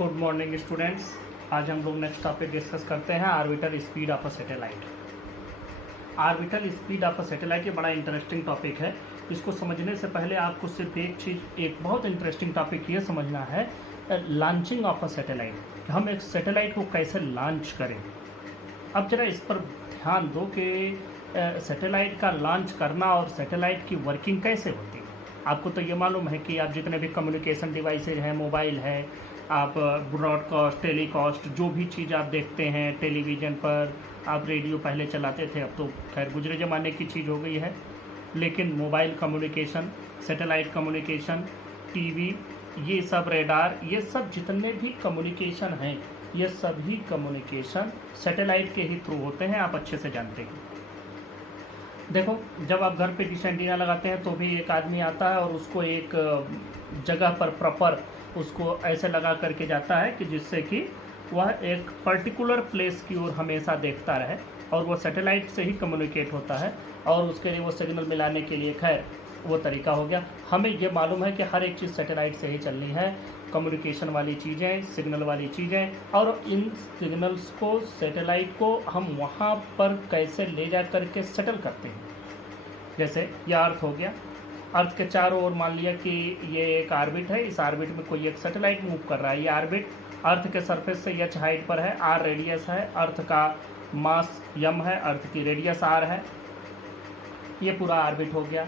Good morning students. आज हम लोग नेक्स्ट टॉपिक डिस्कस करते हैं orbital speed of a satellite. Orbital speed of a satellite ये बड़ा इंटरेस्टिंग टॉपिक है। इसको समझने से पहले आपको सिर्फ एक बहुत इंटरेस्टिंग टॉपिक ये समझना है, लॉन्चिंग ऑफ अ सैटेलाइट। हम एक सैटेलाइट को कैसे लॉन्च करें। अब जरा इस पर ध्यान दो कि सैटेलाइट का लॉन्च करना और सैटेलाइट की वर्किंग कैसे होती है। आपको तो ये मालूम है कि आप जितने भी कम्युनिकेशन डिवाइसेज हैं, मोबाइल है, आप ब्रॉडकास्ट, टेलीकास्ट, जो भी चीज़ आप देखते हैं टेलीविज़न पर, आप रेडियो पहले चलाते थे, अब तो खैर गुजरे ज़माने की चीज़ हो गई है, लेकिन mobile communication, satellite communication, TV, ये सब रेडार, ये सब जितने भी कम्युनिकेशन हैं, ये सभी कम्युनिकेशन सैटेलाइट के ही थ्रू होते हैं। आप अच्छे से जानते हैं। देखो, जब आप घर पे डिश एंटीना लगाते हैं तो भी एक आदमी आता है और उसको एक जगह पर प्रॉपर उसको ऐसे लगा करके जाता है कि जिससे कि वह एक पर्टिकुलर प्लेस की ओर हमेशा देखता रहे, और वो सैटेलाइट से ही कम्युनिकेट होता है। और उसके लिए वो सिग्नल मिलाने के लिए खैर वो तरीका हो गया। हमें ये मालूम है कि हर एक चीज़ सैटेलाइट से ही चलनी है, कम्युनिकेशन वाली चीज़ें, सिग्नल वाली चीज़ें, और इन सिग्नल्स को, सैटेलाइट को हम वहाँ पर कैसे ले जा करके सेटल करते हैं। जैसे यह अर्थ हो गया, अर्थ के चारों ओर मान लिया कि ये एक आर्बिट है, इस आर्बिट में कोई एक सैटेलाइट मूव कर रहा है। ये आर्बिट अर्थ के सरफेस से h हाइट पर है, r रेडियस है, अर्थ का मास m है, अर्थ की रेडियस r है। ये पूरा आर्बिट हो गया।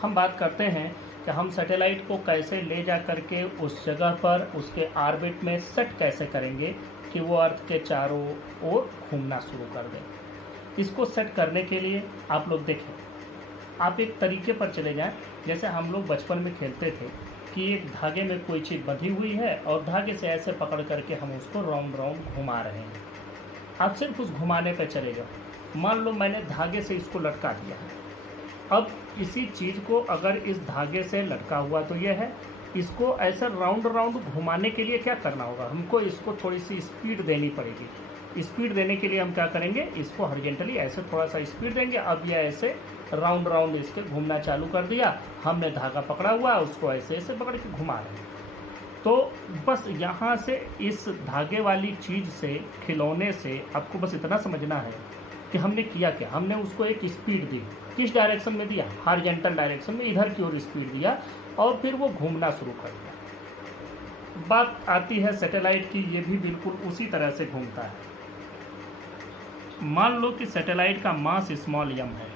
हम बात करते हैं कि हम सैटेलाइट को कैसे ले जा करके उस जगह पर उसके आर्बिट में सेट कैसे करेंगे कि वो अर्थ के चारों ओर घूमना शुरू कर दे। इसको सेट करने के लिए आप लोग देखें, आप एक तरीके पर चले जाएं। जैसे हम लोग बचपन में खेलते थे कि एक धागे में कोई चीज़ बंधी हुई है और धागे से ऐसे पकड़ करके हम उसको राउंड राउंड घुमा रहे हैं। आप सिर्फ उस घुमाने पर चले जाओ। मान लो मैंने धागे से इसको लटका दिया है। अब इसी चीज़ को अगर इस धागे से लटका हुआ तो ये है, इसको ऐसे राउंड राउंड घुमाने के लिए क्या करना होगा, हमको इसको थोड़ी सी स्पीड देनी पड़ेगी। स्पीड देने के लिए हम क्या करेंगे, इसको हॉरिजॉन्टली ऐसे थोड़ा सा स्पीड देंगे। अब ये ऐसे राउंड राउंड इसके घूमना चालू कर दिया। हमने धागा पकड़ा हुआ है, उसको ऐसे ऐसे पकड़ के घुमा रहे हैं। तो बस यहाँ से इस धागे वाली चीज़ से, खिलौने से, आपको बस इतना समझना है कि हमने किया क्या। हमने उसको एक स्पीड दी। किस डायरेक्शन में दिया, हॉरिजॉन्टल डायरेक्शन में, इधर की ओर स्पीड दिया और फिर वो घूमना शुरू कर दिया। बात आती है सैटेलाइट की, ये भी बिल्कुल उसी तरह से घूमता है। मान लो कि सैटेलाइट का मास स्मॉल m है,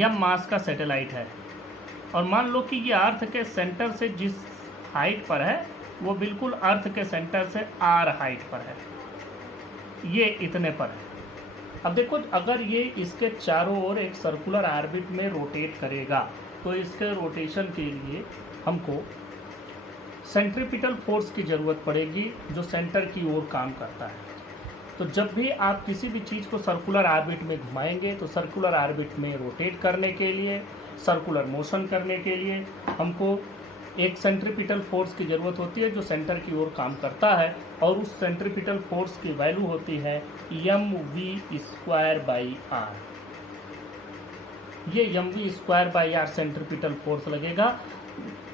m मास का सैटेलाइट है, और मान लो कि ये अर्थ के सेंटर से जिस हाइट पर है वो बिल्कुल अर्थ के सेंटर से r हाइट पर है, ये इतने पर है। अब देखो, अगर ये इसके चारों ओर एक सर्कुलर ऑर्बिट में रोटेट करेगा तो इसके रोटेशन के लिए हमको सेंट्रीपिटल फोर्स की ज़रूरत पड़ेगी जो सेंटर की ओर काम करता है। तो जब भी आप किसी भी चीज़ को सर्कुलर ऑर्बिट में घुमाएंगे तो सर्कुलर ऑर्बिट में रोटेट करने के लिए, सर्कुलर मोशन करने के लिए हमको एक सेंट्रीपिटल फोर्स की ज़रूरत होती है जो सेंटर की ओर काम करता है, और उस सेंट्रीपिटल फोर्स की वैल्यू होती है mv²/r। ये mv²/r सेंट्रीपिटल फोर्स लगेगा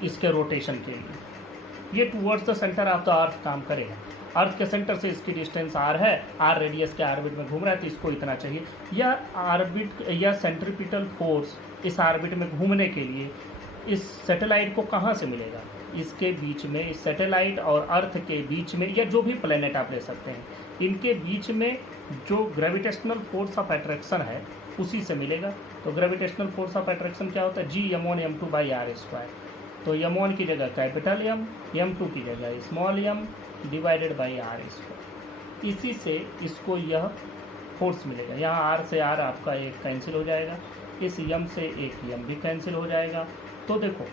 इसके रोटेशन के लिए। ये towards the centre of the earth काम करेगा। अर्थ के सेंटर से इसकी डिस्टेंस r है, r रेडियस के ऑर्बिट में घूम रहा है तो इसको इतना चाहिए। यह ऑर्बिट या सेंट्रीपिटल फोर्स इस ऑर्बिट में घूमने के लिए इस सैटेलाइट को कहाँ से मिलेगा, इसके बीच में, इस सैटेलाइट और अर्थ के बीच में, या जो भी प्लेनेट आप ले सकते हैं, इनके बीच में जो ग्रेविटेशनल फोर्स ऑफ अट्रैक्शन है उसी से मिलेगा। तो ग्रेविटेशनल फोर्स ऑफ अट्रैक्शन क्या होता है, Gm1m2/r²। तो m1 की जगह कैपिटल M, m2 की जगह small m divided by r²। इसी से इसको यह फोर्स मिलेगा। यहाँ r से r आपका एक कैंसिल हो जाएगा, इस m से एक m भी कैंसिल हो जाएगा। तो देखो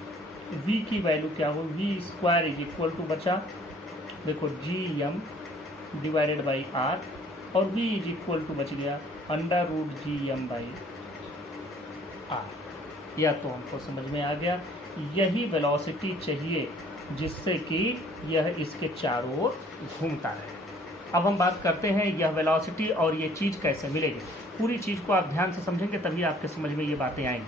v की वैल्यू क्या हो, v² बचा, देखो Gm डिवाइडेड बाई r, और v बच गया √Gm/r। या तो हमको समझ में आ गया, यही वेलोसिटी चाहिए जिससे कि यह इसके चारों ओर घूमता है। अब हम बात करते हैं यह वेलोसिटी और ये चीज़ कैसे मिलेगी। पूरी चीज़ को आप ध्यान से समझेंगे तभी आपके समझ में ये बातें आएंगी।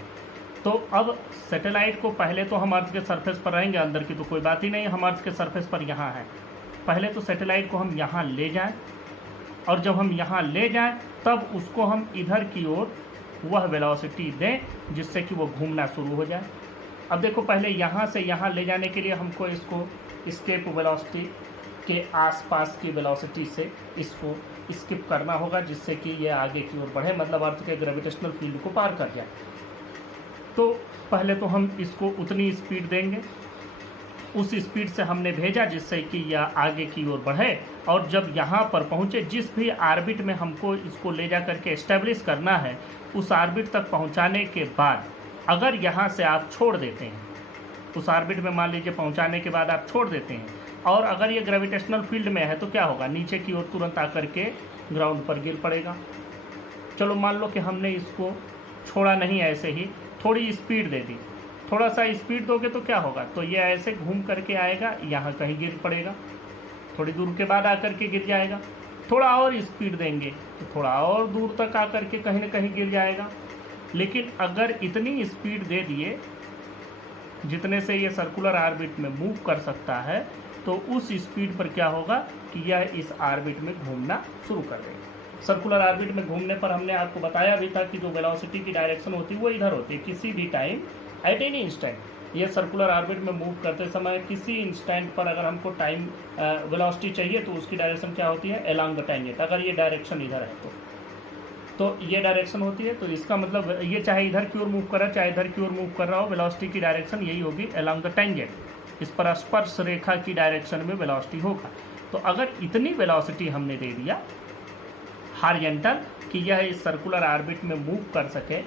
तो अब सैटेलाइट को पहले तो हम अर्थ के सरफेस पर रहेंगे, अंदर की तो कोई बात ही नहीं, हम अर्थ के सरफेस पर यहाँ हैं। पहले तो सैटेलाइट को हम यहाँ ले जाएं, और जब हम यहाँ ले जाएं तब उसको हम इधर की ओर वह वेलोसिटी दें जिससे कि वो घूमना शुरू हो जाए। अब देखो, पहले यहाँ से यहाँ ले जाने के लिए हमको इसको एस्केप वेलोसिटी के आसपास की वेलोसिटी से इसको स्किप करना होगा, जिससे कि ये आगे की ओर बढ़े, मतलब अर्थ के ग्रेविटेशनल फील्ड को पार कर जाए। तो पहले तो हम इसको उतनी स्पीड देंगे, उस स्पीड से हमने भेजा जिससे कि यह आगे की ओर बढ़े, और जब यहाँ पर पहुँचे, जिस भी ऑर्बिट में हमको इसको ले जा करके एस्टेब्लिश करना है, उस ऑर्बिट तक पहुँचाने के बाद अगर यहाँ से आप छोड़ देते हैं, उस ऑर्बिट में मान लीजिए पहुँचाने के बाद आप छोड़ देते हैं, और अगर ये ग्रेविटेशनल फील्ड में है तो क्या होगा, नीचे की ओर तुरंत आकर के ग्राउंड पर गिर पड़ेगा। चलो मान लो कि हमने इसको छोड़ा नहीं, ऐसे ही थोड़ी स्पीड दे दी, थोड़ा सा स्पीड दोगे तो क्या होगा, तो ये ऐसे घूम करके आएगा, यहाँ कहीं गिर पड़ेगा, थोड़ी दूर के बाद आकर के गिर जाएगा। थोड़ा और स्पीड देंगे तो थोड़ा और दूर तक आकर के कहीं ना कहीं गिर जाएगा। लेकिन अगर इतनी स्पीड दे दिए जितने से ये सर्कुलर ऑर्बिट में मूव कर सकता है, तो उस स्पीड पर क्या होगा कि यह इस ऑर्बिट में घूमना शुरू कर देगा। सर्कुलर ऑर्बिट में घूमने पर हमने आपको बताया भी था कि जो वेलोसिटी की डायरेक्शन होती है वो इधर होती है, किसी भी टाइम एट एनी इंस्टेंट। ये सर्कुलर ऑर्बिट में मूव करते समय किसी इंस्टेंट पर अगर हमको टाइम वेलोसिटी चाहिए तो उसकी डायरेक्शन क्या होती है, अलोंग द टेंजेंट। अगर ये डायरेक्शन इधर है तो ये डायरेक्शन होती है, तो इसका मतलब ये चाहे इधर की ओर मूव कर रहा है चाहे इधर की ओर मूव कर रहा हो, वेलोसिटी की डायरेक्शन यही होगी, अलोंग द टेंजेंट। इस पर स्पर्श रेखा की डायरेक्शन में वेलोसिटी होगा। तो अगर इतनी वेलोसिटी हमने दे दिया हॉरिजॉन्टल कि यह इस सर्कुलर ऑर्बिट में मूव कर सके,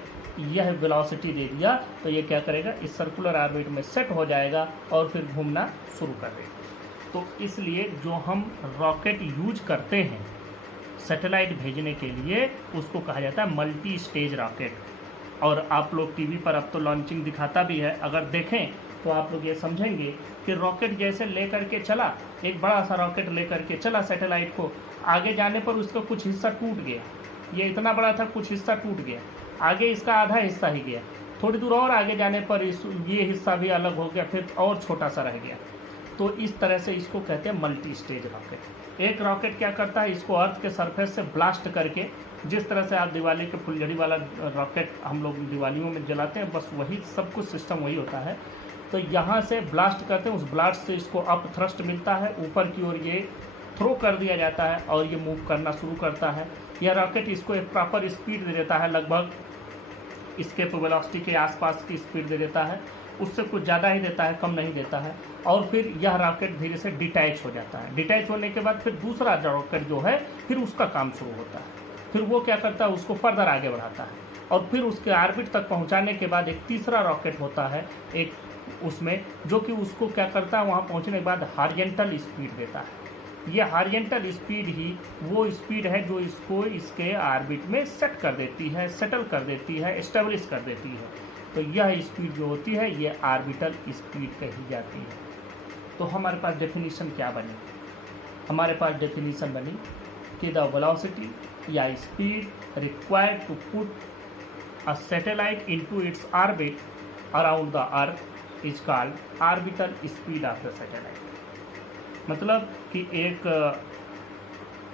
यह वेलोसिटी दे दिया, तो ये क्या करेगा, इस सर्कुलर ऑर्बिट में सेट हो जाएगा और फिर घूमना शुरू कर देगा। तो इसलिए जो हम रॉकेट यूज करते हैं सैटेलाइट भेजने के लिए, उसको कहा जाता है मल्टी स्टेज रॉकेट। और आप लोग टीवी पर अब तो लॉन्चिंग दिखाता भी है, अगर देखें तो आप लोग ये समझेंगे कि रॉकेट जैसे लेकर के चला, एक बड़ा सा रॉकेट लेकर के चला सैटेलाइट को, आगे जाने पर उसका कुछ हिस्सा टूट गया, ये इतना बड़ा था, कुछ हिस्सा टूट गया, आगे इसका आधा हिस्सा ही गया, थोड़ी दूर और आगे जाने पर ये हिस्सा भी अलग हो गया, फिर और छोटा सा रह गया। तो इस तरह से इसको कहते हैं मल्टी स्टेज रॉकेट। एक रॉकेट क्या करता है, इसको अर्थ के सरफेस से ब्लास्ट करके, जिस तरह से आप दिवाली के फुलझड़ी वाला रॉकेट हम लोग दिवालियों में जलाते हैं, बस वही सब कुछ सिस्टम वही होता है। तो यहाँ से ब्लास्ट करते हैं, उस ब्लास्ट से इसको अप थ्रस्ट मिलता है, ऊपर की ओर ये थ्रो कर दिया जाता है और ये मूव करना शुरू करता है। यह रॉकेट इसको एक प्रॉपर स्पीड दे देता है, लगभग इसके वेलोसिटी के आसपास की स्पीड दे देता है, उससे कुछ ज़्यादा ही देता है, कम नहीं देता है। और फिर यह रॉकेट धीरे से डिटैच हो जाता है। डिटैच होने के बाद फिर दूसरा रॉकेट जो है फिर उसका काम शुरू होता है, फिर वो क्या करता है, उसको फर्दर आगे बढ़ाता है, और फिर उसके ऑर्बिट तक पहुंचाने के बाद एक तीसरा रॉकेट होता है एक उसमें, जो कि उसको क्या करता है, वहाँ पहुँचने के बाद हॉरिजॉन्टल स्पीड देता है। ये हॉरिजॉन्टल स्पीड ही वो स्पीड है जो इसको इसके ऑर्बिट में सेट कर देती है, सेटल कर देती है, एस्टेब्लिश कर देती है। तो यह स्पीड जो होती है ये ऑर्बिटल स्पीड कही जाती है। तो हमारे पास डेफिनेशन क्या बनी, हमारे पास डेफिनेशन बनी कि द वेलोसिटी या speed required to put a satellite into its orbit around the earth is called orbital speed of the satellite. मतलब कि एक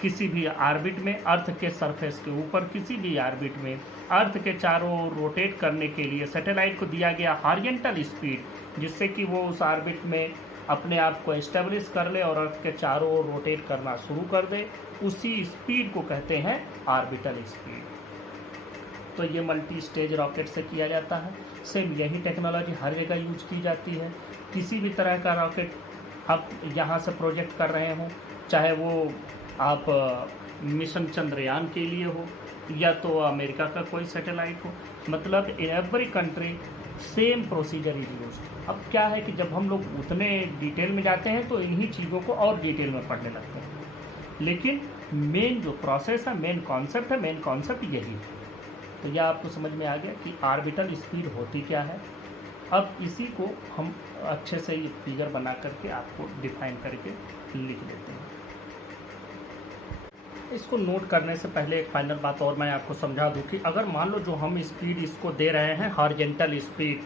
किसी भी ऑर्बिट में, अर्थ के सरफेस के ऊपर किसी भी ऑर्बिट में अर्थ के चारों ओर रोटेट करने के लिए सैटेलाइट को दिया गया हॉरिजॉन्टल स्पीड, जिससे कि वो उस ऑर्बिट में अपने आप को एस्टेब्लिश कर ले और अर्थ के चारों ओर रोटेट करना शुरू कर दे, उसी स्पीड को कहते हैं ऑर्बिटल स्पीड। तो ये मल्टी स्टेज रॉकेट से किया जाता है। सेम यही टेक्नोलॉजी हर जगह यूज की जाती है। किसी भी तरह का रॉकेट आप यहाँ से प्रोजेक्ट कर रहे हो, चाहे वो आप मिशन चंद्रयान के लिए हो या तो अमेरिका का कोई सैटेलाइट हो, मतलब in every country same procedure is use. अब क्या है कि जब हम लोग उतने डिटेल में जाते हैं तो इन्हीं चीज़ों को और डिटेल में पढ़ने लगते हैं, लेकिन मेन जो प्रोसेस है, मेन कॉन्सेप्ट है, मेन कॉन्सेप्ट यही है। तो यह आपको समझ में आ गया कि ऑर्बिटल स्पीड होती क्या है। अब इसी को हम अच्छे से ये फिगर बना करके आपको डिफाइन करके लिख देते हैं। इसको नोट करने से पहले एक फाइनल बात और मैं आपको समझा दूं कि अगर मान लो जो हम स्पीड इसको दे रहे हैं हॉरिजॉन्टल स्पीड,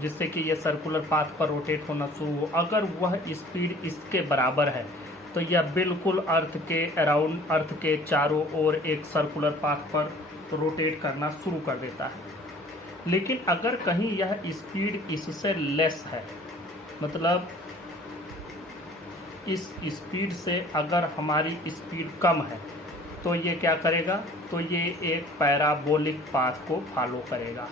जिससे कि ये सर्कुलर पाथ पर रोटेट होना शुरू हो, अगर वह स्पीड इसके बराबर है तो यह बिल्कुल अर्थ के अराउंड, अर्थ के चारों ओर एक सर्कुलर पाथ पर रोटेट करना शुरू कर देता है। लेकिन अगर कहीं यह स्पीड इससे लेस है, मतलब इस स्पीड से अगर हमारी स्पीड कम है, तो ये क्या करेगा, तो ये एक पैराबोलिक पाथ को फॉलो करेगा।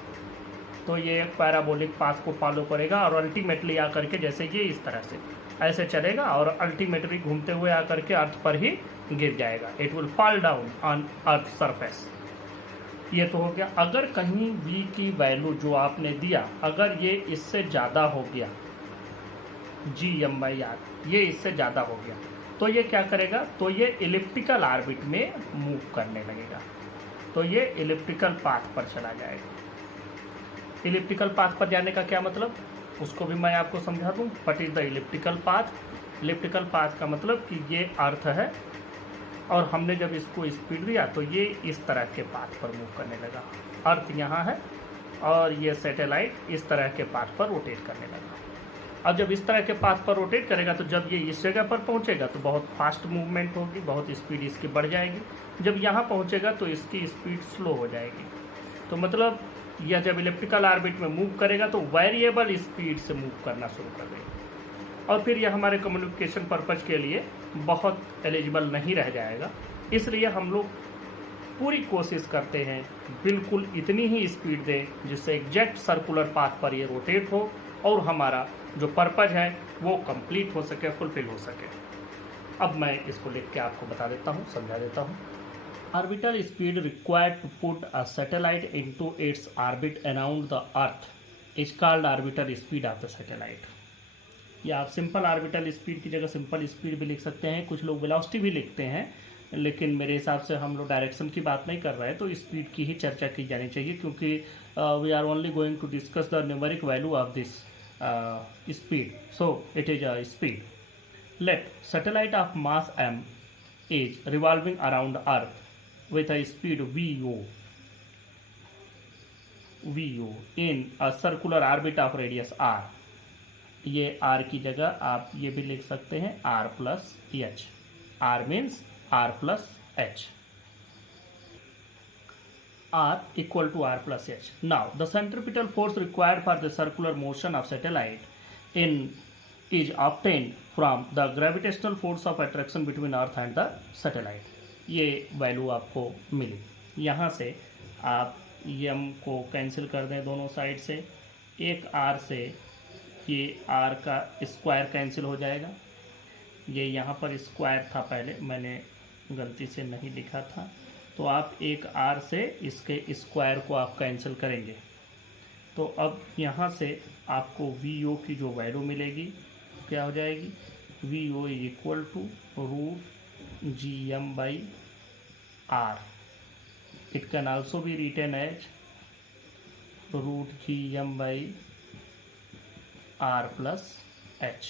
तो ये एक पैराबोलिक पाथ को फॉलो करेगा और अल्टीमेटली आकर के जैसे ये इस तरह से ऐसे चलेगा और अल्टीमेटली घूमते हुए आकर के अर्थ पर ही गिर जाएगा। It will fall down on earth surface. ये तो हो गया। अगर कहीं v की वैल्यू जो आपने दिया अगर ये इससे ज़्यादा हो गया, g/r ये इससे ज़्यादा हो गया, तो ये क्या करेगा, तो ये इलिप्टिकल ऑर्बिट में मूव करने लगेगा। तो ये इलिप्टिकल पाथ पर चला जाएगा। इलिप्टिकल पाथ पर जाने का क्या मतलब, उसको भी मैं आपको समझा दूँ। What is the elliptical path. Elliptical path का मतलब कि ये अर्थ है और हमने जब इसको स्पीड दिया तो ये इस तरह के पाथ पर मूव करने लगा। अर्थ यहाँ है और ये सैटेलाइट इस तरह के पाथ पर रोटेट करने लगा। अब जब इस तरह के पाथ पर रोटेट करेगा तो जब ये इस जगह पर पहुँचेगा तो बहुत फास्ट मूवमेंट होगी, बहुत स्पीड इसकी बढ़ जाएगी। जब यहाँ पहुँचेगा तो इसकी स्पीड स्लो हो जाएगी। तो मतलब यह जब इलिप्टिकल ऑर्बिट में मूव करेगा तो वेरिएबल स्पीड से मूव करना शुरू कर देगा और फिर यह हमारे कम्युनिकेशन पर्पज़ के लिए बहुत एलिजिबल नहीं रह जाएगा। इसलिए हम लोग पूरी कोशिश करते हैं बिल्कुल इतनी ही स्पीड दें जिससे एग्जैक्ट सर्कुलर पाथ पर ये रोटेट हो और हमारा जो पर्पज़ है वो कंप्लीट हो सके, फुलफिल हो सके। अब मैं इसको लिख के आपको बता देता हूँ, समझा देता हूँ। Orbital speed required to put a satellite into its orbit around the earth is called orbital speed of the satellite. या आप सिंपल ऑर्बिटल स्पीड की जगह सिंपल स्पीड भी लिख सकते हैं, कुछ लोग वेलोसिटी भी लिखते हैं, लेकिन मेरे हिसाब से हम लोग डायरेक्शन की बात नहीं कर रहे हैं, तो स्पीड की ही चर्चा की जानी चाहिए क्योंकि we are only going to discuss the numeric value of this speed. So it is a speed. Let satellite of mass m is revolving around Earth with a speed VO in a circular orbit of radius r। ये r की जगह आप ये भी लिख सकते हैं r plus h। r means r plus h। r equal to r plus h। Now the centripetal force required for the circular motion of satellite is obtained from the gravitational force of attraction between earth and the satellite। ये value आपको मिली। यहाँ से आप m को cancel कर दें दोनों side से, एक r से ये r का स्क्वायर कैंसिल हो जाएगा। ये यहाँ पर स्क्वायर था पहले, मैंने गलती से नहीं लिखा था, तो आप एक r से इसके स्क्वायर को आप कैंसिल करेंगे। तो अब यहाँ से आपको VO की जो वैल्यू मिलेगी क्या हो जाएगी, VO is equal to √GM/r। It can also be written as √GM/r plus h।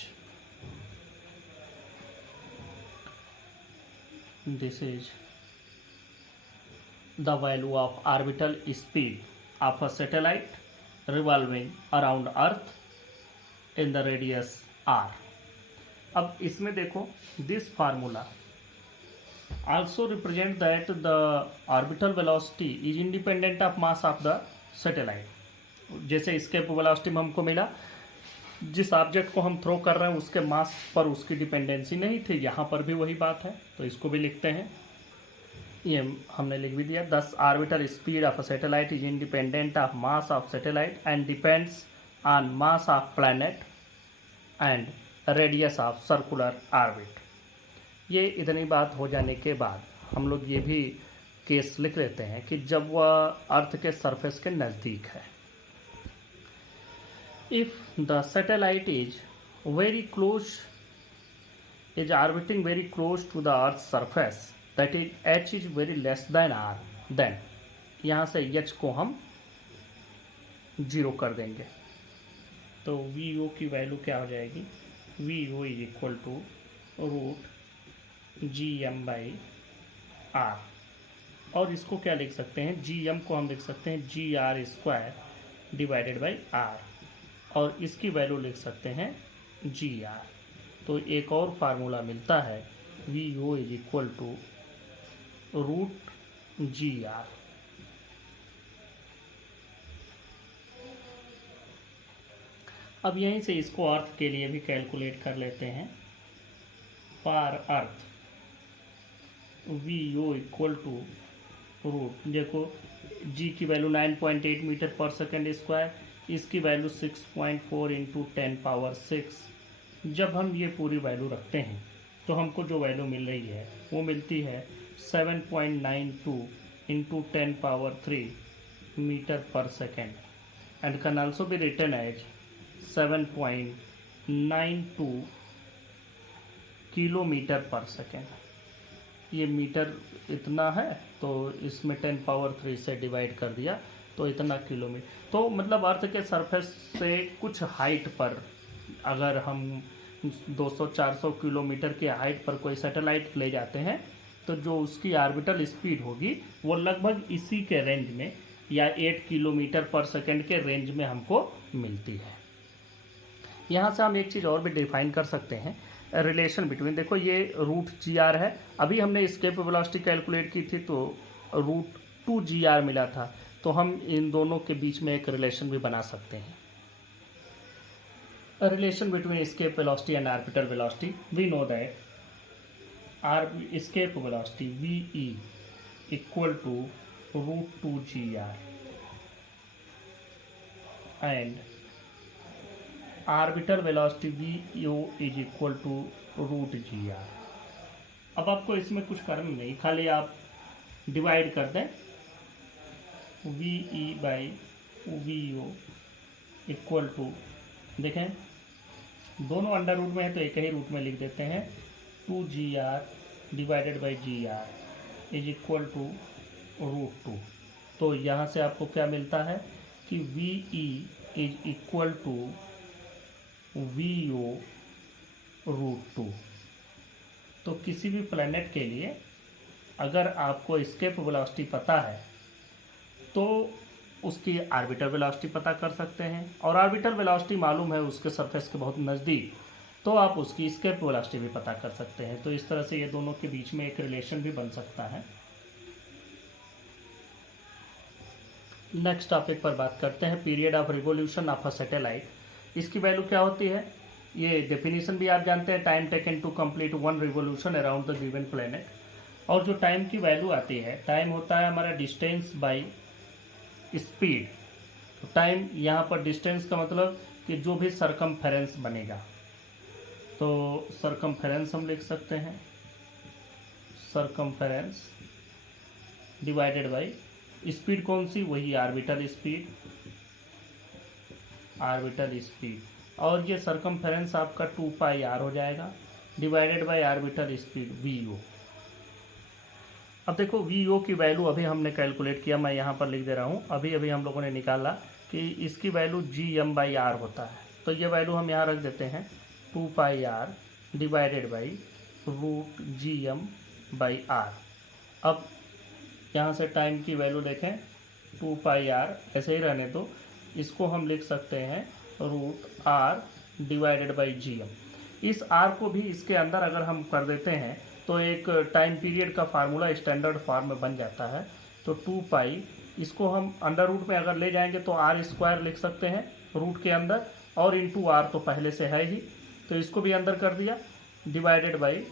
This is the value of orbital speed of a satellite revolving around Earth in the radius r। अब इसमें देखो, this formula also represent that the orbital velocity is independent of mass of the satellite। जैसे इसके velocity में हमको मिला, जिस object को हम थ्रो कर रहे हैं उसके मास पर उसकी डिपेंडेंसी नहीं थी, यहाँ पर भी वही बात है, तो इसको भी लिखते हैं। ये हमने लिख भी दिया, दस orbital speed of a satellite is independent of mass of satellite and depends on mass of planet and radius of circular orbit. ये इतनी बात हो जाने के बाद हम लोग ये भी केस लिख लेते हैं कि जब वह अर्थ के सरफेस के नज़दीक है, if the satellite is very close, is orbiting very close to the earth surface, that is h is very less than r, then यहाँ से h को हम 0 कर देंगे। तो VO की वैल्यू क्या हो जाएगी, VO is equal to √GM/r R, और इसको क्या लिख सकते हैं, जी एम को हम लिख सकते हैं g are square divided by R, और इसकी वैल्यू लिख सकते हैं जी आर। तो एक और फार्मूला मिलता है V O is equal to root G R. अब यहीं से इसको अर्थ के लिए भी कैलकुलेट कर लेते हैं। पार earth V O equal to root, देखो जी की value 9.8 metre per second square, इसकी वैल्यू 6.4 इंटू 10 पावर 6। जब हम ये पूरी वैल्यू रखते हैं तो हमको जो वैल्यू मिल रही है वो मिलती है 7.92 into 10 power 3 metre per second, and can also be written as 7.92 kilometre per second. ये मीटर इतना है तो इसमें 10 पावर 3 से डिवाइड कर दिया तो इतना किलोमीटर। तो मतलब अर्थ के सरफेस से कुछ हाइट पर अगर हम 200-400 किलोमीटर के हाइट पर कोई सैटेलाइट ले जाते हैं तो जो उसकी ऑर्बिटल स्पीड होगी वो लगभग इसी के रेंज में या 8 किलोमीटर पर सेकेंड के रेंज में हमको मिलती है। यहाँ से हम एक चीज़ और भी डिफाइन कर सकते हैं, रिलेशन बिटवीन, देखो ये रूट जी आर है, अभी हमने एस्केप वेलोसिटी कैलकुलेट की थी तो रूट 2 जी आर मिला था, तो हम इन दोनों के बीच में एक रिलेशन भी बना सकते हैं। Relation between escape velocity and orbital velocity, we know that our escape velocity V E equal to root 2 ji R and orbital velocity V O is equal to root G R. अब आपको इसमें कुछ करना नहीं, खाली आप divide कर दें V E by V O equal to, देखें दोनों अंडर रूट में है तो एक ही रूट में लिख देते हैं 2 जी R divided by g R is equal to root 2। तो यहाँ से आपको क्या मिलता है कि v e is equal to v o root 2। तो किसी भी प्लैनेट के लिए अगर आपको एस्केप वेलोसिटी पता है तो उसकी ऑर्बिटल वेलोसिटी पता कर सकते हैं, और ऑर्बिटल वेलोसिटी मालूम है उसके सरफेस के बहुत नज़दीक, तो आप उसकी एस्केप वेलोसिटी भी पता कर सकते हैं। तो इस तरह से ये दोनों के बीच में एक रिलेशन भी बन सकता है। नेक्स्ट टॉपिक पर बात करते हैं, period of revolution of a satellite. इसकी वैल्यू क्या होती है, ये डेफिनेशन भी आप जानते हैं, time taken to complete 1 revolution around the given planet. और जो टाइम की वैल्यू आती है, टाइम होता है हमारा डिस्टेंस बाय स्पीड। तो टाइम यहाँ पर डिस्टेंस का मतलब कि जो भी सरकमफेरेंस बनेगा, तो सरकमफेरेंस हम लिख सकते हैं सरकमफेरेंस डिवाइडेड बाय स्पीड, कौन सी, वही ऑर्बिटल स्पीड, ऑर्बिटल स्पीड। और ये सरकमफेरेंस आपका 2 पाई आर हो जाएगा divided by orbital speed V O. अब देखो वी ओ की वैल्यू अभी हमने कैलकुलेट किया, मैं यहाँ पर लिख दे रहा हूँ, अभी अभी हम लोगों ने निकाला कि इसकी value G M by R होता है। तो ये वैल्यू हम यहाँ रख देते हैं 2 pi R divided by root g M by R. अब यहाँ से टाइम की वैल्यू देखें 2 पाई आर, ऐसे ही रहने दो, इसको हम लिख सकते हैं root R divided by ji M. इस आर को भी इसके अंदर अगर हम कर देते हैं तो एक टाइम पीरियड का फार्मूला स्टैंडर्ड फॉर्म में बन जाता है। तो 2 पाई, इसको हम अंडर रूट में अगर ले जाएंगे तो आर स्क्वायर लिख सकते हैं रूट के अंदर, और इंटू आर तो पहले से है ही, तो इसको भी अंदर कर दिया डिवाइडेड बाई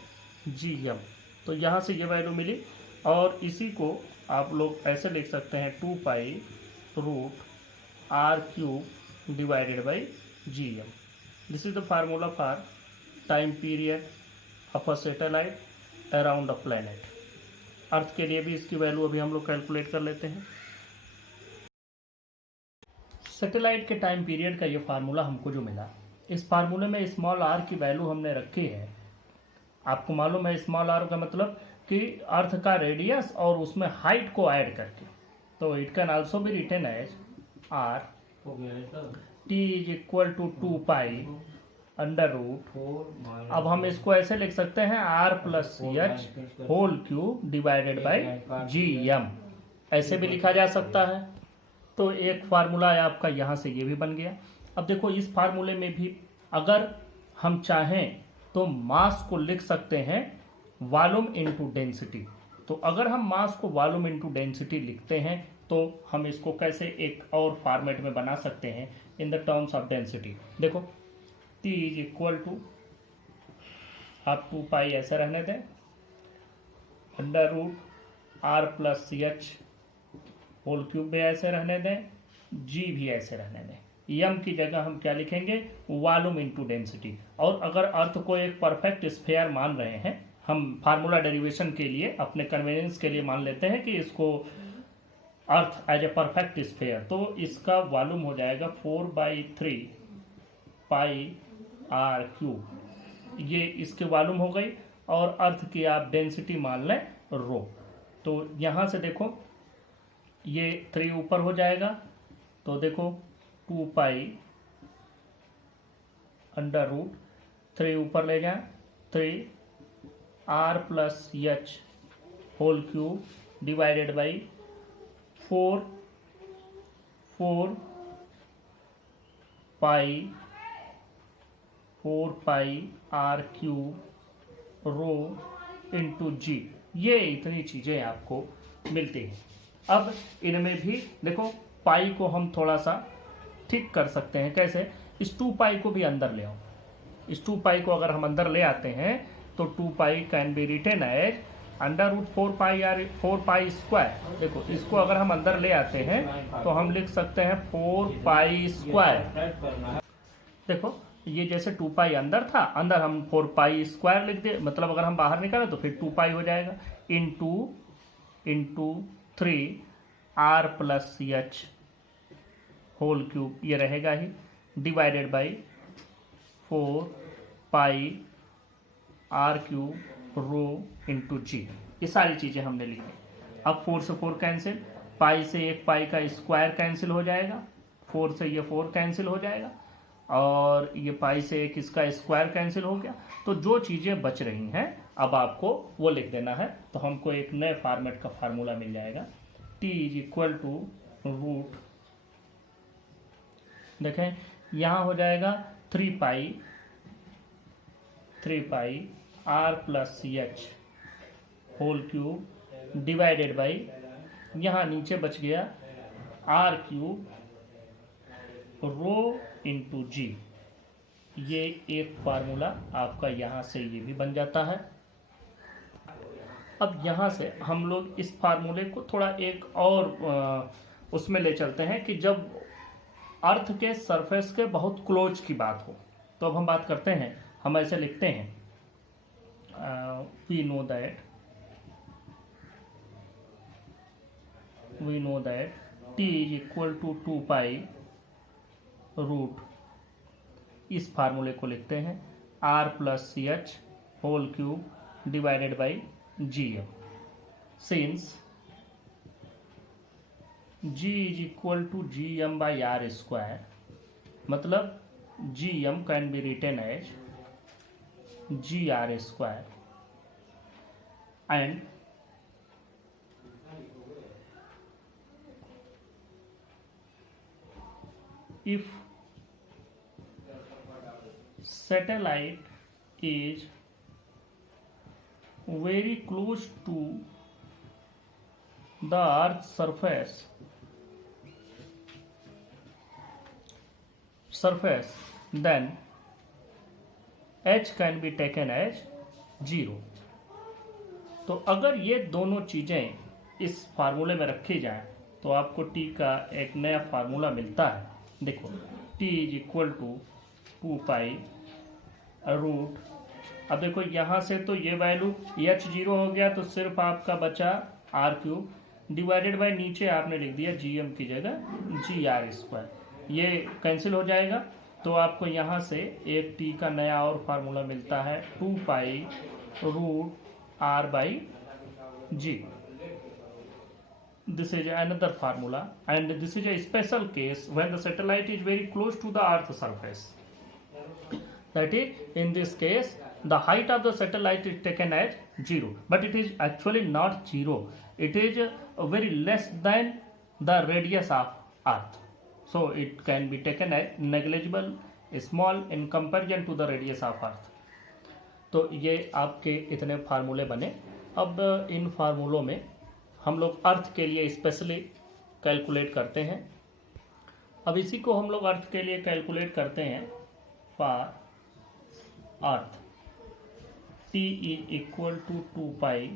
जी एम। तो यहाँ से ये वैल्यू मिली, और इसी को आप लोग ऐसे लिख सकते हैं 2 pi root R cube divided by ji M. This is the formula for time period of a satellite around a planet. Earth के लिए भी इसकी वैल्यू अभी हम लोग कैलकुलेट कर लेते हैं। सैटेलाइट के टाइम पीरियड का ये फार्मूला हमको जो मिला, इस फार्मूले में स्मॉल आर की वैल्यू हमने रखी है। आपको मालूम है स्मॉल आर का मतलब कि अर्थ का रेडियस और उसमें हाइट को ऐड करके, तो it can also be written as R T is equal to 2 pi under root, अब हम इसको ऐसे लिख सकते हैं R plus C H whole cube divided by ji M, ऐसे भी लिखा जा सकता है। तो एक फार्मूला है आपका, यहाँ से ये भी बन गया। अब देखो इस फार्मूले में भी अगर हम चाहें तो मास को लिख सकते हैं वॉल्यूम इनटू डेंसिटी। तो अगर हम मास को वॉल्यूम इनटू डेंसिटी लिखते हैं तो हम इसको कैसे एक और फॉर्मेट में बना सकते हैं in the terms of density. देखो T इज इक्वल टू, आप 2 पाई ऐसे रहने दें, under root R plus C H whole cube भी ऐसे रहने दें, जी भी ऐसे रहने दें। एम की जगह हम क्या लिखेंगे, वॉल्यूम इनटू डेंसिटी। और अगर अर्थ को एक परफेक्ट स्फीयर मान रहे हैं, हम फार्मूला डेरिवेशन के लिए अपने कन्वीनियंस के लिए मान लेते हैं कि इसको earth as a perfect sphere, तो इसका वॉल्यूम हो जाएगा 4/3 पाई आर क्यूब, ये इसके वॉल्यूम हो गई। और अर्थ की आप डेंसिटी मान लें रो। तो यहाँ से देखो ये 3 ऊपर हो जाएगा, तो देखो 2 पाई अंडर रूट 3 ऊपर ले जाए 3 R plus H whole cube divided by 4 pi R cube rho into g. ये इतनी चीजें आपको मिलती हैं। अब इनमें भी देखो पाई को हम थोड़ा सा ठीक कर सकते हैं। कैसे, इस 2 पाई को भी अंदर ले आओ। इस 2 पाई को अगर हम अंदर ले आते हैं तो 2 pi can be written as under root 4 pi square. देखो इसको अगर हम अंदर ले आते हैं तो हम लिख सकते हैं 4 पाई स्क्वायर। देखो ये जैसे 2 पाई अंदर था, अंदर हम 4 पाई स्क्वायर लिख दे, मतलब अगर हम बाहर निकालें तो फिर 2 पाई हो जाएगा into 3 R plus C H whole cube, ये रहेगा ही, divided by 4 pi R cube rho into g. ये सारी चीजें हमने लिखी। अब 4 से 4 कैंसिल, पाई से एक पाई का स्क्वायर कैंसिल हो जाएगा, 4 से ये 4 कैंसिल हो जाएगा, और ये पाई से एक इसका स्क्वायर कैंसिल हो गया। तो जो चीजें बच रही हैं अब आपको वो लिख देना है। तो हमको एक नए फॉर्मेट का फार्मूला मिल जाएगा, T is equal to root, देखें यहाँ हो जाएगा 3 pi R plus C H whole cube divided by, यहाँ नीचे बच गया R cube rho into g. ये एक फार्मूला आपका यहाँ से ये भी बन जाता है। अब यहाँ से हम लोग इस फार्मूले को थोड़ा एक और उसमें ले चलते हैं कि जब अर्थ के सरफेस के बहुत क्लोज की बात हो, तो अब हम बात करते हैं, हम ऐसे लिखते हैं we know that T is equal to 2 pi root, इस फार्मूले को लिखते हैं R plus C H whole cube divided by ji M, since G is equal to g M by R square, मतलब g M can be written as g are square and if satellite is very close to the earth's surface then h can be taken as 0। तो अगर ये दोनों चीजें इस फार्मूले में रखी जाए तो आपको t का एक नया फार्मूला मिलता है। देखो t is equal to 2 pi root, अब देखो यहाँ से तो ये वैल्यू h 0 हो गया, तो सिर्फ आपका बचा r क्यूब डिवाइडेड बाई नीचे आपने लिख दिया gm की जगह जी आर स्क्वायर, ये कैंसिल हो जाएगा। तो आपको यहाँ से एक t का नया और फार्मूला मिलता है 2 pi root r by g। This is another formula and this is a special case when the satellite is very close to the earth surface। that is in this case the height of the satellite is taken as 0, but it is actually not 0, it is very less than the radius of earth, so it can be taken as negligible, small in comparison to the radius of earth. तो ये आपके इतने फार्मूले बने। अब इन फार्मूलों में हम लोग अर्थ के लिए स्पेशली कैलकुलेट करते हैं। अब इसी को हम लोग अर्थ के लिए कैलकुलेट करते हैं। For earth T is equal to 2 pi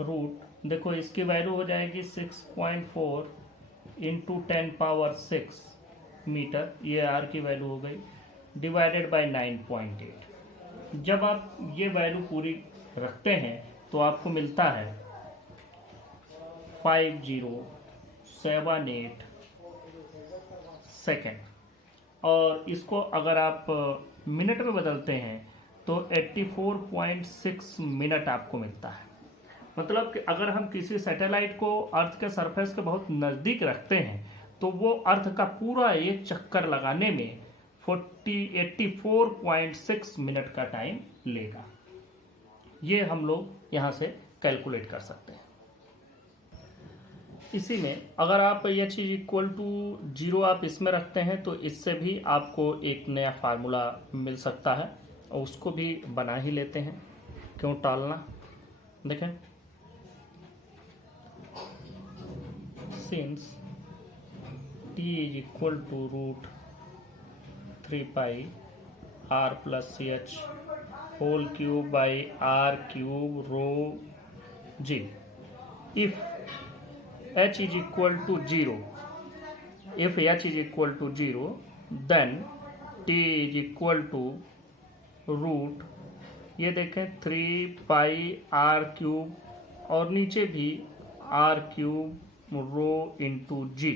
root, देखो इसकी वैल्यू हो जाएगी 6.4 इंटू 10⁻6 मीटर, ये आर की वैल्यू हो गई, डिवाइडेड बाय 9.8। जब आप ये वैल्यू पूरी रखते हैं तो आपको मिलता है 5078 सेकेंड, और इसको अगर आप मिनट में बदलते हैं तो 84.6 मिनट आपको मिलता है। मतलब कि अगर हम किसी सैटेलाइट को अर्थ के सरफेस के बहुत नज़दीक रखते हैं तो वो अर्थ का पूरा एक चक्कर लगाने में 84.6 मिनट का टाइम लेगा। ये हम लोग यहाँ से कैलकुलेट कर सकते हैं। इसी में अगर आप यह चीज़ इक्वल टू 0 आप इसमें रखते हैं तो इससे भी आपको एक नया फार्मूला मिल सकता है, और उसको भी बना ही लेते हैं, क्यों टालना। देखें, since t is equal to root 3 pi r plus ch whole cube by r cube rho g, if h is equal to 0, if h is equal to 0 then t is equal to root, ये देखें 3 pi r cube और नीचे भी r cube rho into जी।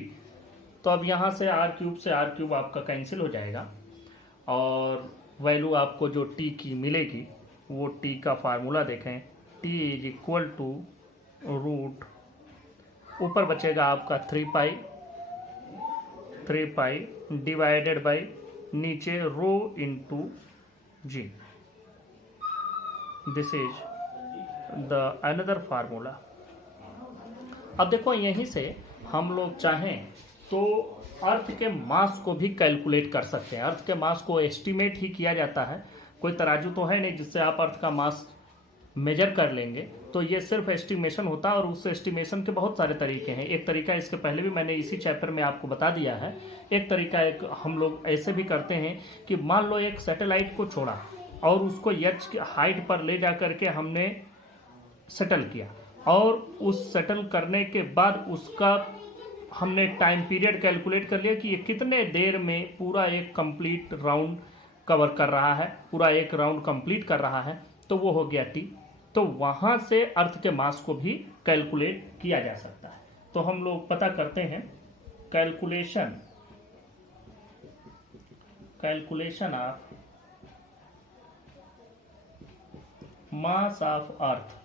तो अब यहाँ से r cube से r क्यूब आपका कैंसिल हो जाएगा, और वैल्यू आपको जो t की मिलेगी वो t का फार्मूला देखें, t is equal to root, ऊपर बचेगा आपका 3 पाई डिवाइडेड बाई नीचे rho into g. This is the another formula. अब देखो यहीं से हम लोग चाहें तो अर्थ के मास को भी कैलकुलेट कर सकते हैं। अर्थ के मास को एस्टिमेट ही किया जाता है, कोई तराजू तो है नहीं जिससे आप अर्थ का मास मेजर कर लेंगे, तो ये सिर्फ एस्टिमेशन होता है, और उस एस्टिमेशन के बहुत सारे तरीके हैं। एक तरीका इसके पहले भी मैंने इसी चैप्टर में आपको बता दिया है। एक तरीका एक हम लोग ऐसे भी करते हैं कि मान लो एक सैटेलाइट को छोड़ा और उसको एच की हाइट पर ले जा करके हमने सेटल किया, और उस सेटल करने के बाद उसका हमने टाइम पीरियड कैलकुलेट कर लिया कि ये कितने देर में पूरा एक कंप्लीट राउंड कवर कर रहा है, पूरा एक राउंड कंप्लीट कर रहा है, तो वो हो गया टी। तो वहाँ से अर्थ के मास को भी कैलकुलेट किया जा सकता है। तो हम लोग पता करते हैं calculation of mass of earth.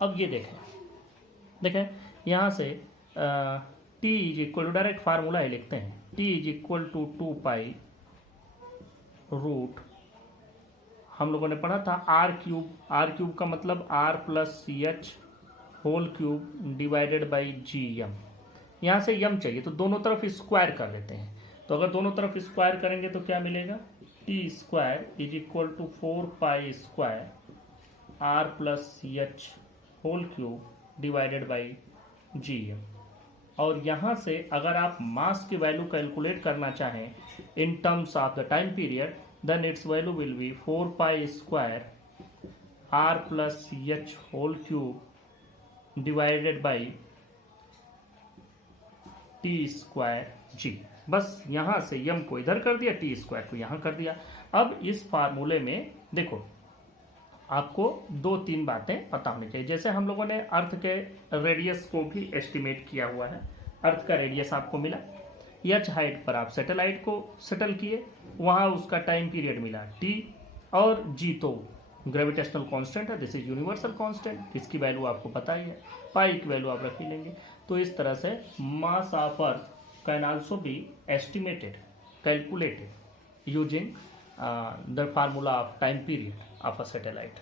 अब ये देखें यहाँ से t is equal to, direct formula ही लिखते हैं, t is equal to 2 pi root, हम लोगों ने पढ़ा था आर क्यूब का मतलब r plus ch whole cube divided by ji M. यहाँ से यम चाहिए तो दोनों तरफ स्क्वायर कर लेते हैं। तो अगर दोनों तरफ स्क्वायर करेंगे तो क्या मिलेगा, T square is equal to 4 pi square r plus ch whole cube divided by ji M. और यहाँ से अगर आप मास की वैल्यू कैलकुलेट करना चाहें in terms of the time period, then its value will be 4 pi square r plus h whole cube divided by t square g. बस यहाँ से यम को इधर कर दिया, टी स्क्वायर को यहाँ कर दिया। अब इस फार्मूले में देखो आपको 2-3 बातें पता होनी चाहिए। जैसे हम लोगों ने अर्थ के रेडियस को भी एस्टिमेट किया हुआ है, अर्थ का रेडियस आपको मिला, एच हाइट पर आप सैटेलाइट को सेटल किए, वहाँ उसका टाइम पीरियड मिला टी, और जी तो ग्रेविटेशनल कांस्टेंट है, दिस इज यूनिवर्सल कांस्टेंट, इसकी वैल्यू आपको पता ही है, पाई की वैल्यू आप रख ही लेंगे। तो इस तरह से मास of earth can also B estimated calculated using the formula of time period of a satellite.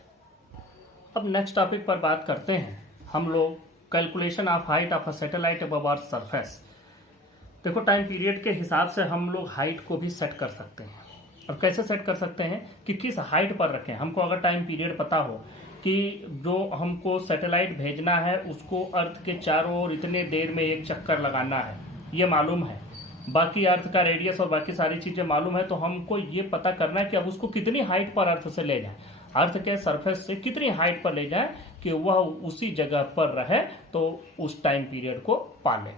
अब नेक्स्ट टॉपिक पर बात करते हैं हम लोग calculation of height of a satellite above earth surface. देखो टाइम पीरियड के हिसाब से हम लोग हाइट को भी सेट कर सकते हैं। और कैसे सेट कर सकते हैं कि किस हाइट पर रखें। हमको अगर टाइम पीरियड पता हो कि जो हमको सैटेलाइट भेजना है उसको अर्थ के चारों ओर इतने देर में एक चक्कर लगाना है, ये मालूम है, बाकी अर्थ का रेडियस और बाकी सारी चीज़ें मालूम है, तो हमको ये पता करना है कि अब उसको कितनी हाइट पर अर्थ से ले जाएं, अर्थ के सरफेस से कितनी हाइट पर ले जाएं कि वह उसी जगह पर रहे तो उस टाइम पीरियड को पाले।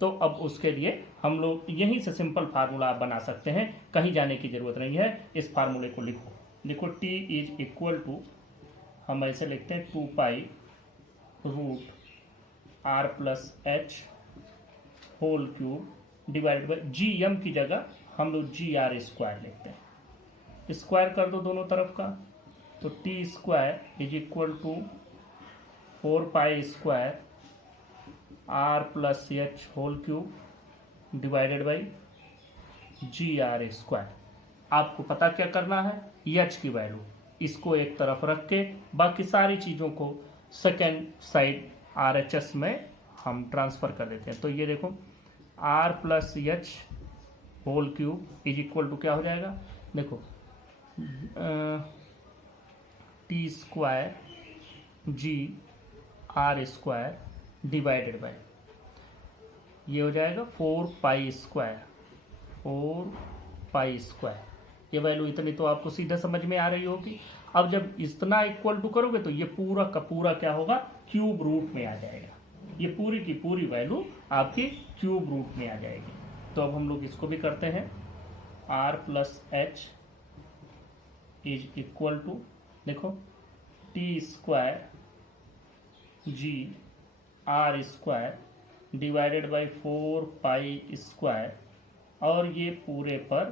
तो अब उसके लिए हम लोग यहीं से सिंपल फार्मूला आप बना सकते हैं, कहीं जाने की जरूरत नहीं है। इस फार्मूले को लिखो T इज इक्वल टू, हम ऐसे लिखते हैं 2 pi root R plus H whole cube divided by ji, M की जगह हम लोग GR स्क्वायर लिखते हैं। स्क्वायर कर दो दोनों तरफ का, तो T square is equal to 4 pi square R plus H whole cube divided by GR square. आपको पता क्या करना है, एच की वैल्यू इसको एक तरफ रख के बाकी सारी चीज़ों को सेकेंड साइड RHS में हम ट्रांसफ़र कर देते हैं। तो ये देखो R plus H whole cube is equal to क्या हो जाएगा, देखो T square GR square divided by ये हो जाएगा 4 पाई स्क्वायर। ये वैल्यू इतनी तो आपको सीधा समझ में आ रही होगी। अब जब इतना इक्वल टू करोगे तो ये पूरा का पूरा क्या होगा, क्यूब रूट में आ जाएगा। ये पूरी की पूरी वैल्यू आपकी क्यूब रूट में आ जाएगी। तो अब हम लोग इसको भी करते हैं, R plus h is equal to, देखो T square GR square divided by 4 pi square, और ये पूरे पर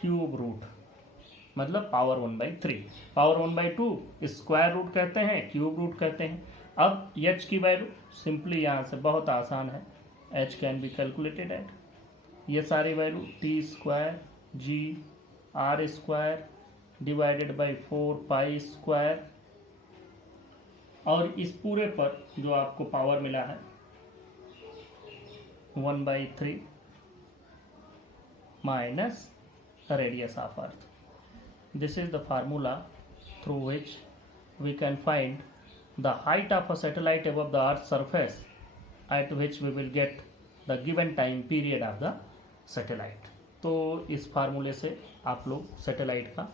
क्यूब रूट मतलब पावर 1/3। पावर 1/2 स्क्वायर रूट कहते हैं, क्यूब रूट कहते हैं। अब एच की वैल्यू सिंपली यहाँ से बहुत आसान है, H can be calculated at, ये सारी value T square GR square divided by 4 pi square, और इस पूरे पर जो आपको पावर मिला है 1/3 minus radius of earth. This is the formula through which we can find the height of a satellite above the earth surface at which we will get the given time period of the satellite. तो इस फार्मूले से आप लोग satellite का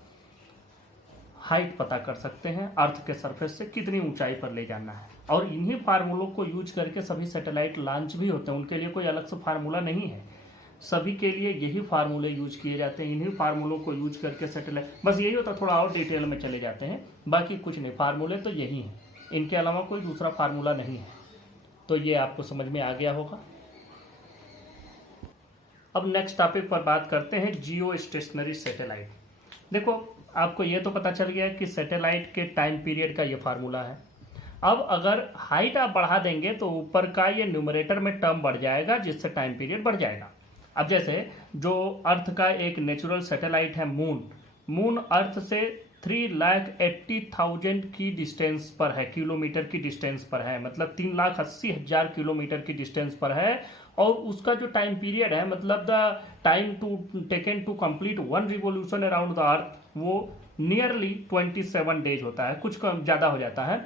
height पता कर सकते हैं, अर्थ के सरफेस से कितनी ऊंचाई पर ले जाना है। और इन्हीं फार्मूलों को यूज करके सभी सैटेलाइट लॉन्च भी होते हैं, उनके लिए कोई अलग से फार्मूला नहीं है, सभी के लिए यही फार्मूले यूज किए जाते हैं। इन्हीं फार्मूलों को यूज करके सैटेलाइट, बस यही होता है, थोड़ा और डिटेल में चले जाते हैं, बाकी कुछ नहीं, फार्मूले तो यही हैं, इनके अलावा कोई दूसरा फार्मूला नहीं है। तो ये आपको समझ में आ गया होगा। अब नेक्स्ट टॉपिक पर बात करते हैं जियो स्टेशनरी सैटेलाइट। देखो आपको ये तो पता चल गया कि सैटेलाइट के टाइम पीरियड का ये फार्मूला है। अब अगर हाइट आप बढ़ा देंगे तो ऊपर का ये न्यूमरेटर में टर्म बढ़ जाएगा, जिससे टाइम पीरियड बढ़ जाएगा। अब जैसे जो अर्थ का एक नेचुरल सैटेलाइट है मून अर्थ से 3,80,000 की डिस्टेंस पर है, किलोमीटर की डिस्टेंस पर है, मतलब 3,80,000 किलोमीटर की डिस्टेंस पर है। और उसका जो टाइम पीरियड है, मतलब the time to taken to complete 1 revolution around the earth, वो नियरली 27 डेज होता है, कुछ कम ज़्यादा हो जाता है।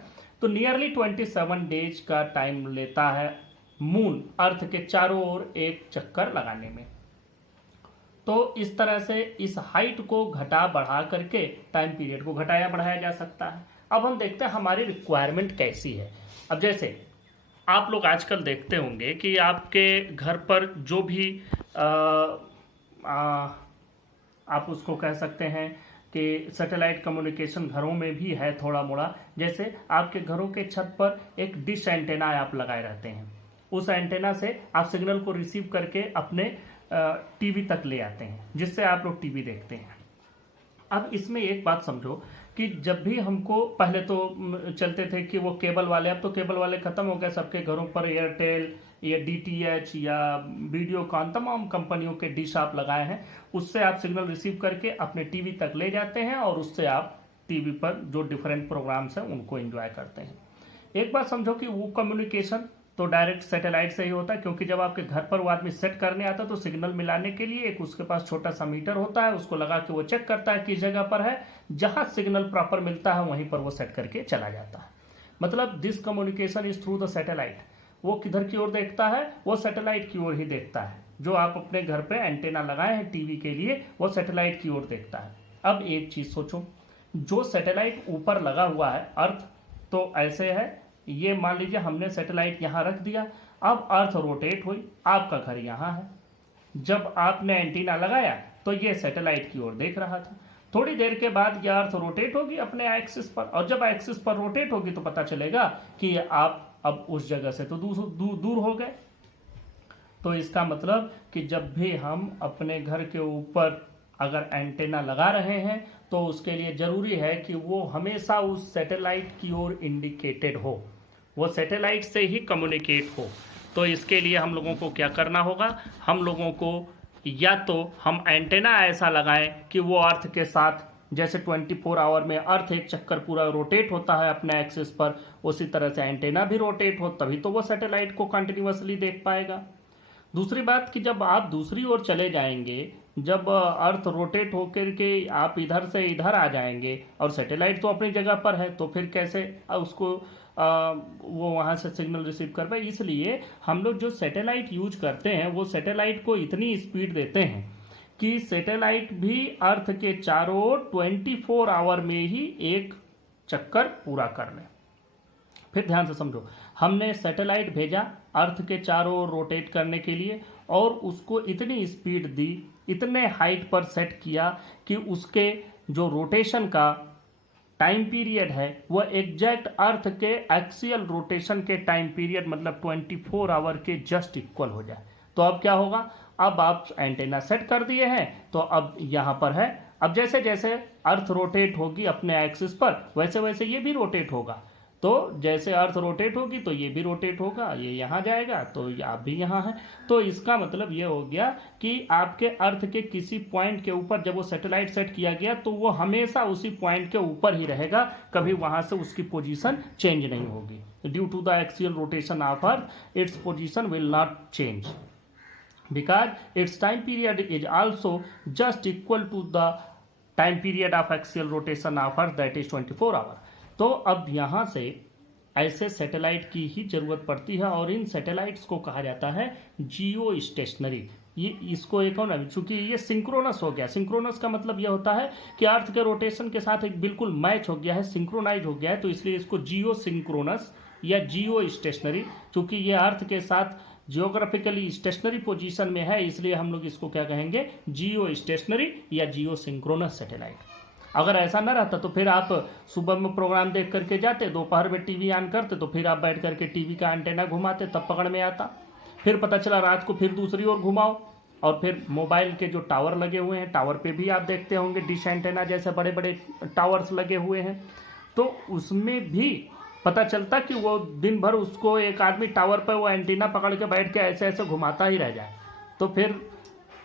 तो नियरली 27 डेज का टाइम लेता है मून अर्थ के चारों ओर एक चक्कर लगाने में। तो इस तरह से इस हाइट को घटा बढ़ा करके टाइम पीरियड को घटाया बढ़ाया जा सकता है। अब हम देखते हैं हमारी रिक्वायरमेंट कैसी है। अब जैसे आप लोग आजकल देखते होंगे कि आपके घर पर जो भी आप उसको कह सकते हैं कि सैटेलाइट कम्युनिकेशन घरों में भी है थोड़ा मोड़ा। जैसे आपके घरों के छत पर एक डिश एंटेना आप लगाए रहते हैं, उस एंटेना से आप सिग्नल को रिसीव करके अपने टीवी तक ले आते हैं, जिससे आप लोग टीवी देखते हैं। अब इसमें एक बात समझो कि जब भी हमको, पहले तो चलते थे कि वो केबल वाले, अब तो केबल वाले खत्म हो गए, सबके घरों पर एयरटेल या DTH या वीडियोकॉन, तमाम कंपनियों के डिश आप लगाए हैं, उससे आप सिग्नल रिसीव करके अपने टीवी तक ले जाते हैं और उससे आप टीवी पर जो डिफरेंट प्रोग्राम्स हैं उनको एंजॉय करते हैं। एक बात समझो कि वो कम्युनिकेशन तो डायरेक्ट सैटेलाइट से ही होता है, क्योंकि जब आपके घर पर वो आदमी सेट करने आता है तो सिग्नल मिलाने के लिए एक उसके पास छोटा सा मीटर होता है, उसको लगा के वो चेक करता है किस जगह पर है, जहां सिग्नल प्रॉपर मिलता है वहीं पर वो सेट करके चला जाता है। मतलब this communication is through the satellite. वो किधर की ओर देखता है? वो सैटेलाइट की ओर ही देखता है। जो आप अपने घर पे एंटेना लगाए हैं टीवी के लिए, वो सैटेलाइट की ओर देखता है। अब एक चीज सोचो, जो सैटेलाइट ऊपर लगा हुआ है अर्थ, तो ऐसे है, ये मान लीजिए हमने सैटेलाइट यहां रख दिया, अब अर्थ रोटेट हुई, आपका घर यहां है, जब आपने एंटीना लगाया तो ये सैटेलाइट की ओर देख रहा था। थोड़ी देर के बाद यह अर्थ रोटेट होगी अपने एक्सिस पर, और जब एक्सिस पर रोटेट होगी तो पता चलेगा कि आप अब उस जगह से तो दूर हो गए। तो इसका मतलब कि जब भी हम अपने घर के ऊपर अगर एंटेना लगा रहे हैं तो उसके लिए जरूरी है कि वो हमेशा उस सैटेलाइट की ओर इंडिकेटेड हो, वो सैटेलाइट से ही कम्युनिकेट हो। तो इसके लिए हम लोगों को क्या करना होगा? हम लोगों को या तो हम एंटेना ऐसा लगाएं कि वो अर्थ के साथ, जैसे 24 आवर में अर्थ एक चक्कर पूरा रोटेट होता है अपने एक्सिस पर, उसी तरह से एंटेना भी रोटेट हो, तभी तो वो सैटेलाइट को कंटिन्यूअसली देख पाएगा। दूसरी बात कि जब आप दूसरी ओर चले जाएंगे, जब अर्थ रोटेट होकर के आप इधर से इधर आ जाएंगे और सैटेलाइट तो अपनी जगह पर है, तो फिर कैसे उसको वो वहां से सिग्नल रिसीव कर पाए? इसलिए हम लोग जो सैटेलाइट यूज करते हैं वो सैटेलाइट को इतनी स्पीड देते हैं कि सैटेलाइट भी अर्थ के चारों ओर 24 आवर में ही एक चक्कर पूरा कर ले। फिर ध्यान से समझो, हमने सैटेलाइट भेजा अर्थ के चारों ओर रोटेट करने के लिए, और उसको इतनी स्पीड दी, इतने हाइट पर सेट किया कि उसके जो रोटेशन का टाइम पीरियड है वो एग्जैक्ट अर्थ के एक्सियल रोटेशन के टाइम पीरियड मतलब 24 आवर के जस्ट इक्वल हो जाए। तो अब क्या होगा? अब आप एंटेना सेट कर दिए हैं, तो अब यहां पर है, अब जैसे जैसे अर्थ रोटेट होगी अपने एक्सिस पर वैसे वैसे ये भी रोटेट होगा। तो जैसे अर्थ रोटेट होगी तो ये भी रोटेट होगा, ये यहाँ जाएगा तो आप भी यहाँ है। तो इसका मतलब ये हो गया कि आपके अर्थ के किसी पॉइंट के ऊपर जब वो सैटेलाइट सेट किया गया तो वो हमेशा उसी पॉइंट के ऊपर ही रहेगा, कभी वहां से उसकी पोजीशन चेंज नहीं होगी। Due to the axial rotation of earth its position will not change because its time period is also just equal to the time period of axial rotation of earth, that is 24 hour. तो अब यहां से ऐसे satellite की ही जरूरत पड़ती है, और इन सैटेलाइट्स को कहा जाता है जियो स्टेशनरी। ये इसको एक ना, चूंकि ये सिंक्रोनस हो गया, सिंक्रोनस का मतलब ये होता है कि अर्थ के रोटेशन के साथ एक बिल्कुल मैच हो गया है, सिंक्रोनाइज हो गया है, तो इसलिए इसको जियो सिंक्रोनस या जियो स्टेशनरी, चूंकि ये अर्थ के साथ जियोग्राफिकली स्टेशनरी पोजीशन में है, इसलिए हम लोग इसको क्या कहेंगे? जियो स्टेशनरी या जियो सिंक्रोनस सैटेलाइट। अगर ऐसा ना रहता तो फिर आप सुबह में प्रोग्राम देख करके जाते, दोपहर में टीवी ऑन करते, तो फिर आप बैठ करके टीवी का एंटेना घुमाते, तब पकड़ में आता। फिर पता चला रात को फिर दूसरी ओर घुमाओ, और फिर मोबाइल के जो टावर लगे हुए हैं, टावर पे भी आप देखते होंगे डिश एंटेना जैसे बड़े बड़े टावर्स लगे हुए हैं, तो उसमें भी पता चलता कि वो दिन भर उसको एक आदमी टावर पर वो एंटीना पकड़ के बैठ के ऐसे ऐसे घुमाता ही रह जाए। तो फिर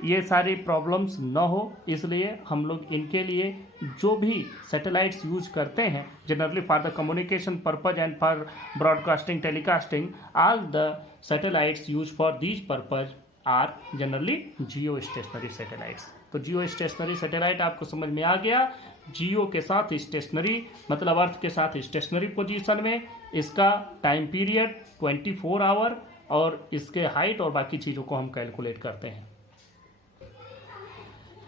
ये सारी प्रॉब्लम्स न हो, इसलिए हम लोग इनके लिए जो भी सैटेलाइट्स यूज करते हैं generally for the communication purpose and for broadcasting telecasting, all the satellites use for these purpose are generally geo stationary satellites. तो जियो स्टेशनरी सैटेलाइट आपको समझ में आ गया। जियो के साथ स्टेशनरी मतलब अर्थ के साथ स्टेशनरी पोजीशन में, इसका टाइम पीरियड 24 आवर, और इसके हाइट और बाकी चीज़ों को हम कैलकुलेट करते हैं।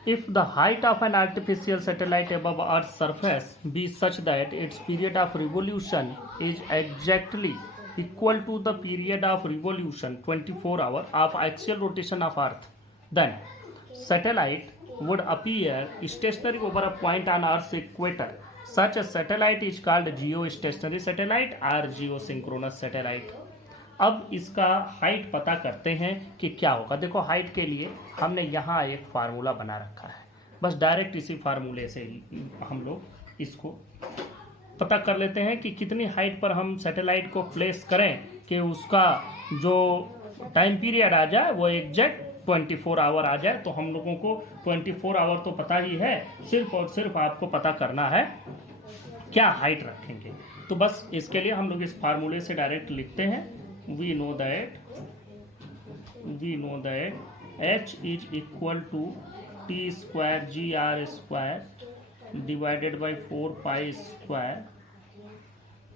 If the height of an artificial satellite above Earth's surface be such that its period of revolution is exactly equal to the period of revolution 24 hour of axial rotation of Earth, then satellite would appear stationary over a point on Earth's equator. Such a satellite is called geostationary satellite or geosynchronous satellite. अब इसका height पता करते हैं कि क्या होगा। देखो height के लिए हमने यहाँ एक फार्मूला बना रखा है, बस डायरेक्ट इसी फार्मूले से ही हम लोग इसको पता कर लेते हैं कि कितनी हाइट पर हम सैटेलाइट को प्लेस करें कि उसका जो टाइम पीरियड आ जाए वो एग्जैक्ट 24 आवर आ जाए। तो हम लोगों को 24 आवर तो पता ही है, सिर्फ और सिर्फ आपको पता करना है क्या हाइट रखेंगे। तो बस इसके लिए हम लोग इस फार्मूले से डायरेक्ट लिखते हैं, we know that h is equal to t square g are square divided by 4 pi square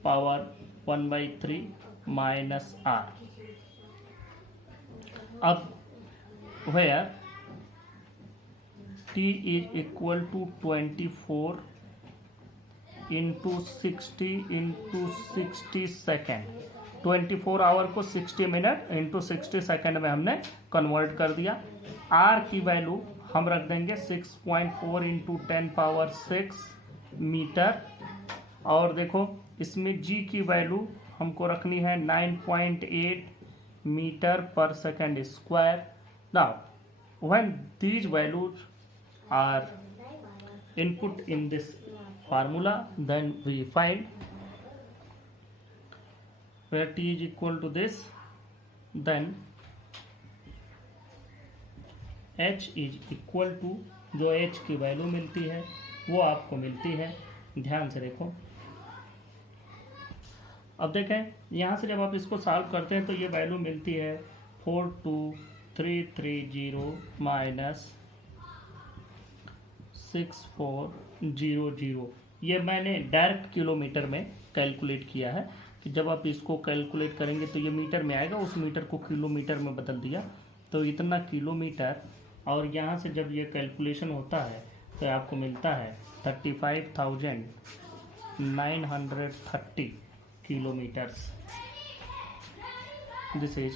power 1/3 minus r. अब where t is equal to 24 into 60 into 60 second. 24 our को 60 मिनट इंटू 60 सेकेंड में हमने convert कर दिया। r की value हम रख देंगे 6.4 इंटू 10 पावर 6 मीटर। और देखो इसमें g की वैल्यू हमको रखनी है 9.8 metre per second square. Now, when these values are input in this formula, then we find where t is equal to this, then h is equal to, जो h की value मिलती है वो आपको मिलती है, ध्यान से देखो। अब देखें यहाँ से जब आप इसको सॉल्व करते हैं तो ये वैल्यू मिलती है 42330 माइनस 6400। ये मैंने डायरेक्ट किलोमीटर में कैलकुलेट किया है कि जब आप इसको कैलकुलेट करेंगे तो ये मीटर में आएगा, उस मीटर को किलोमीटर में बदल दिया तो इतना किलोमीटर। और यहाँ से जब ये कैलकुलेशन होता है तो आपको मिलता है 35,930 kilometres. This is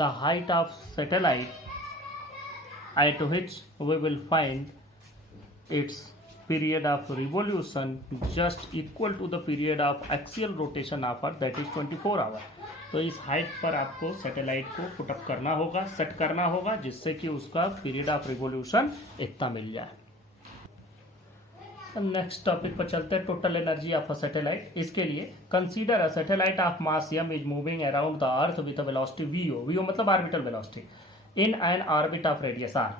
the height of satellite at which we will find its period of revolution just equal to the period of axial rotation of Earth, that is 24 hour. तो इस हाइट पर आपको सैटेलाइट को put up करना होगा, set करना होगा, जिससे कि उसका पीरियड ऑफ रिवोल्यूशन इतना मिल जाए। नेक्स्ट टॉपिक पर चलते हैं, total energy of a satellite. इसके लिए consider a satellite of mass m is moving around the earth with a velocity vo मतलब orbital velocity in an orbit of radius r।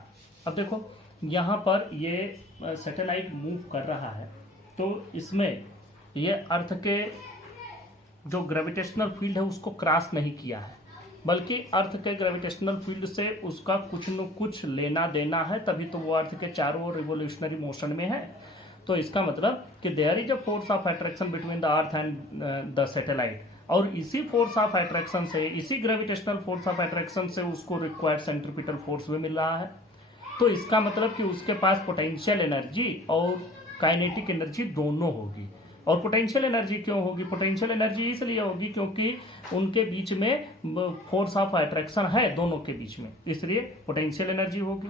अब देखो यहाँ पर ये सैटेलाइट मूव कर रहा है तो इसमें ये अर्थ के जो ग्रेविटेशनल फील्ड है उसको क्रॉस नहीं किया है, बल्कि अर्थ के ग्रेविटेशनल फील्ड से उसका कुछ न कुछ लेना देना है, तभी तो वो अर्थ के चारों ओर रिवोल्यूशनरी मोशन में है। तो इसका मतलब कि there is a force of attraction between the earth and the satellite, और इसी फोर्स ऑफ अट्रैक्शन से, इसी ग्रेविटेशनल फोर्स ऑफ अट्रैक्शन से उसको रिक्वायर्ड सेंट्रीपिटल फोर्स भी मिल रहा है। तो इसका मतलब कि उसके पास पोटेंशियल एनर्जी और काइनेटिक एनर्जी दोनों होगी। और पोटेंशियल एनर्जी क्यों होगी? पोटेंशियल एनर्जी इसलिए होगी क्योंकि उनके बीच में फोर्स ऑफ अट्रैक्शन है दोनों के बीच में, इसलिए पोटेंशियल एनर्जी होगी।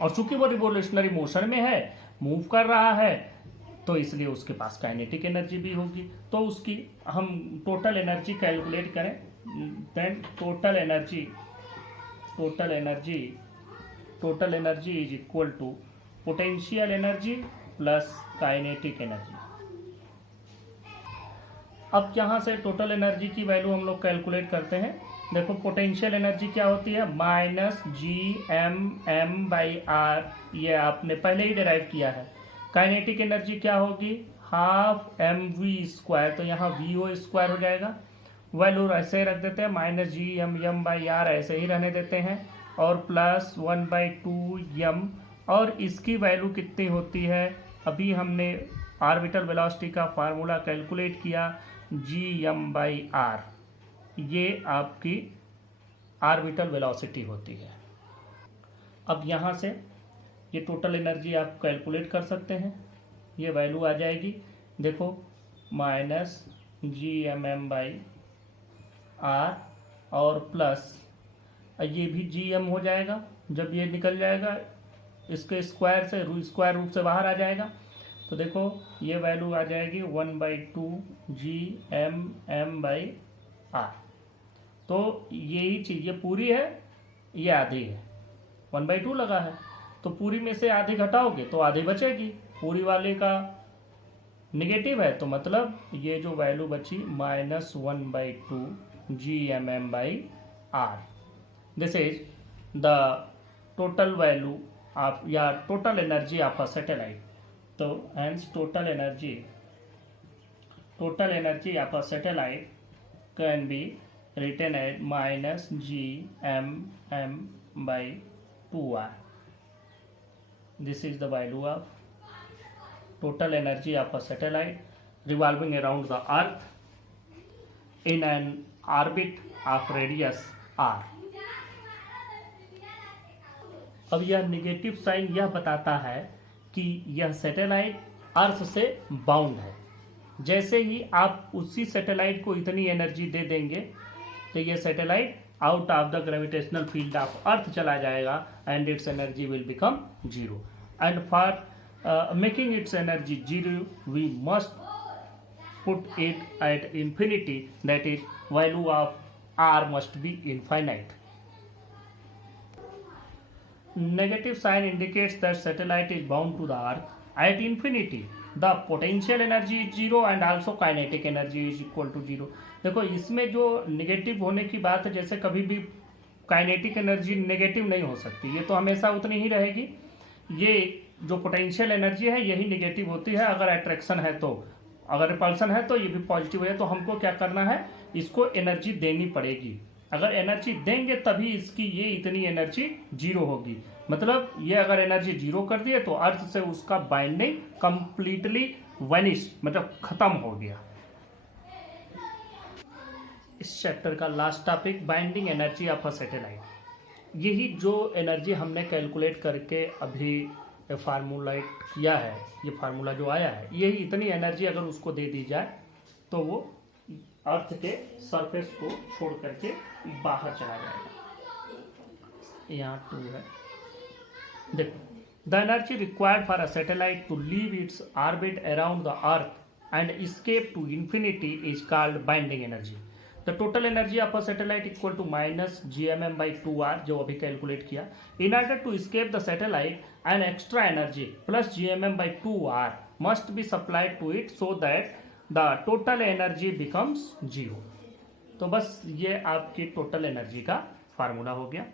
और चूंकि वो रिवोल्यूशनरी मोशन में है, मूव कर रहा है, तो इसलिए उसके पास काइनेटिक एनर्जी भी होगी। तो उसकी हम टोटल एनर्जी कैलकुलेट करें, then total energy is equal to potential energy plus kinetic energy. अब यहाँ से टोटल एनर्जी की वैल्यू हम लोग कैलकुलेट करते हैं। देखो पोटेंशियल एनर्जी क्या होती है, माइनस GM/m/r, ये आपने पहले ही डिराइव किया है। काइनेटिक एनर्जी क्या होगी, हाफ mv², तो यहाँ VO² हो जाएगा। वैल्यू ऐसे ही रख देते हैं, माइनस GM/m/r ऐसे ही रहने देते हैं, और प्लस 1/2m। और इसकी वैल्यू कितनी होती है, अभी हमने ऑर्बिटल वेलोसिटी का फार्मूला कैलकुलेट किया, Gm/r, ये आपकी ऑर्बिटल वेलोसिटी होती है। अब यहाँ से ये टोटल एनर्जी आप कैलकुलेट कर सकते हैं, ये वैल्यू आ जाएगी, देखो माइनस Gmm/r और प्लस ये भी Gm हो जाएगा। जब ये निकल जाएगा इसके स्क्वायर से, स्क्वायर रूट से बाहर आ जाएगा, तो देखो ये वैल्यू आ जाएगी 1/2 Gmm/r। तो यही चीज़, ये पूरी है, ये आधी है, 1/2 लगा है, तो पूरी में से आधी घटाओगे तो आधी बचेगी, पूरी वाले का निगेटिव है, तो मतलब ये जो वैल्यू बची -1/2 Gmm/r r. This is the total value of या total energy of a satellite. तो hence total energy of a satellite can be written as minus GMM by 2r. This is the value of total energy of a satellite revolving around the earth in an orbit of radius r. अब यह negative sign यह बताता है कि यह satellite अर्थ से bound है। जैसे ही आप उसी सैटेलाइट को इतनी एनर्जी दे देंगे तो यह satellite out of the gravitational field of earth चला जाएगा and its energy will become zero. And for making its energy zero we must put it at infinity, that is value of r must be infinite. Negative sign indicates that satellite is bound to the earth at infinity. The potential energy is zero and also kinetic energy is equal to zero. देखो इसमें जो negative होने की बात है, जैसे कभी भी काइनेटिक एनर्जी नेगेटिव नहीं हो सकती, ये तो हमेशा उतनी ही रहेगी। ये जो पोटेंशियल एनर्जी है यही नेगेटिव होती है। अगर अट्रैक्शन है तो, अगर रिपल्सन है तो ये भी पॉजिटिव है। तो हमको क्या करना है, इसको एनर्जी देनी पड़ेगी। अगर एनर्जी देंगे तभी इसकी ये इतनी एनर्जी जीरो होगी। मतलब ये अगर एनर्जी जीरो कर दिए तो अर्थ से उसका बाइंडिंग कंप्लीटली वनिश, मतलब खत्म हो गया। इस चैप्टर का last topic binding energy of a satellite. यही जो एनर्जी हमने कैलकुलेट करके अभी फार्मूलेट किया है, ये फार्मूला जो आया है, यही इतनी एनर्जी अगर उसको दे दी जाए तो वो अर्थ के सरफेस को छोड़ करके बाहर चला जाएगा। यहाँ 2 है, देखो, the energy required for a satellite to leave its orbit around the earth and escape to infinity is called binding energy. The total energy of a satellite equal to minus GMM by 2r, जो अभी calculate किया। In order to escape the satellite an extra energy plus GMM by 2r must be supplied to it so that the total energy becomes zero. तो बस ये आपकी total energy का formula हो गया।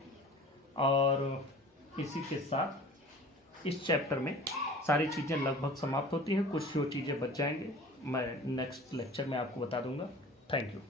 और इसी के साथ इस चैप्टर में सारी चीज़ें लगभग समाप्त होती हैं। कुछ जो चीज़ें बच जाएंगे मैं नेक्स्ट लेक्चर में आपको बता दूंगा। Thank you.